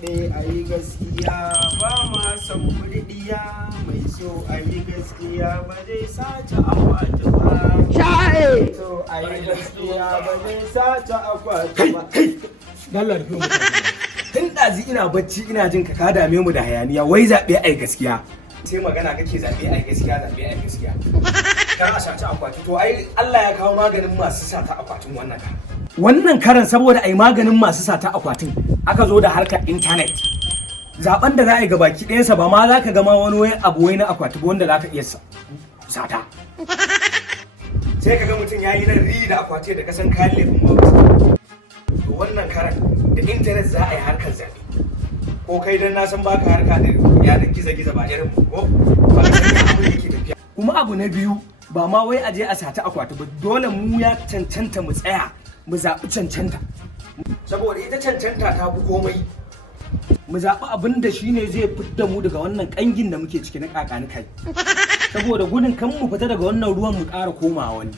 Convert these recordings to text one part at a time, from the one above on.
zaɓe a yi gaskiya ba ma san murdiya mai so a yi gaskiya ba zai sace akwati ba. Shaye! So a yi gaskiya ba zai sace akwati ba. Dallar fi tun ɗazi ina bacci ina jin ka dame mu da hayaniya wai zaɓe a yi gaskiya. Sai magana kake zaɓe a yi gaskiya zaɓe a yi gaskiya. Kar a sace akwati to ai Allah ya kawo maganin masu sata akwatin wannan ka. Wannan karan saboda ai maganin masu sata akwatin aka zo da harkar intanet. Zaben da za a yi gabaki ɗayansa ba ma za ka gama wani wani abu wai na akwati ba wanda za ka iya sata. Sai ka ga mutum ya yi nan ri da akwati da kasan kayan laifin ba. To wannan karan da intanet za a yi harkar zaɓe. Ko kai dan na san baka harka da yanar gizo-gizo ba irin mu ko ba ka san abin da ke tafiya. Kuma abu na biyu ba ma wai aje a sata akwati ba dole mu ya cancanta mu tsaya mu zaɓi cancanta saboda ita cancanta ta fi komai mu zaɓi abin da shine zai fitar mu daga wannan ƙangin da muke ciki na kakani kai saboda gudun kan mu fita daga wannan ruwan mu ƙara komawa wani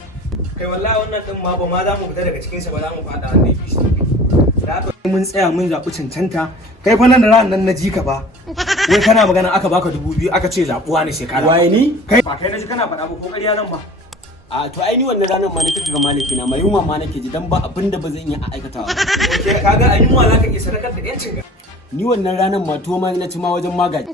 kai wallahi wannan din ma ba ma za mu fita daga cikin sa ba za mu fada wanda yafi shi da haka mun tsaya mun zaɓi cancanta kai fa nan da ran nan na ji ka ba wai kana magana aka baka 2000 aka ce zaɓuwa ne shekara waye ni kai ba kai na ji kana faɗa ba ko ƙarya zan ba a to ai ni wannan ranar ma nake ga maliki na mai yunwa ma nake ji dan ba abinda ba zan iya aikatawa okay kaga a yunwa zaka iya sadakar da yancin ga ni wannan ranar ma to ma na ci ma wajen magaji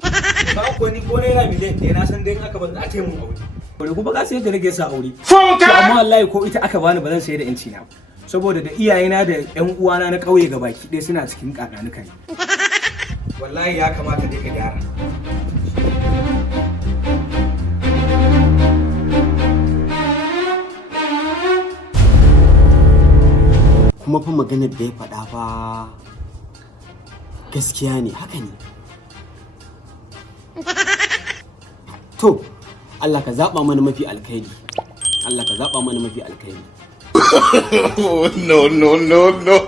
ba ko ni ko naira miliyan ɗaya na san dai aka ban a taimun aure bare kuma ka sai da nake sa aure Funka! amma wallahi ko ita aka bani ba zan sayar da yanci na saboda da iyayena da ƴan uwana na ƙauye gabaki ɗaya suna cikin kakanuka ne wallahi ya kamata dai ka gyara kuma fa maganar da ya faɗa fa gaskiya ne haka ne to Allah ka zaɓa mana mafi alkhairi Allah ka zaɓa mana mafi alkhairi no.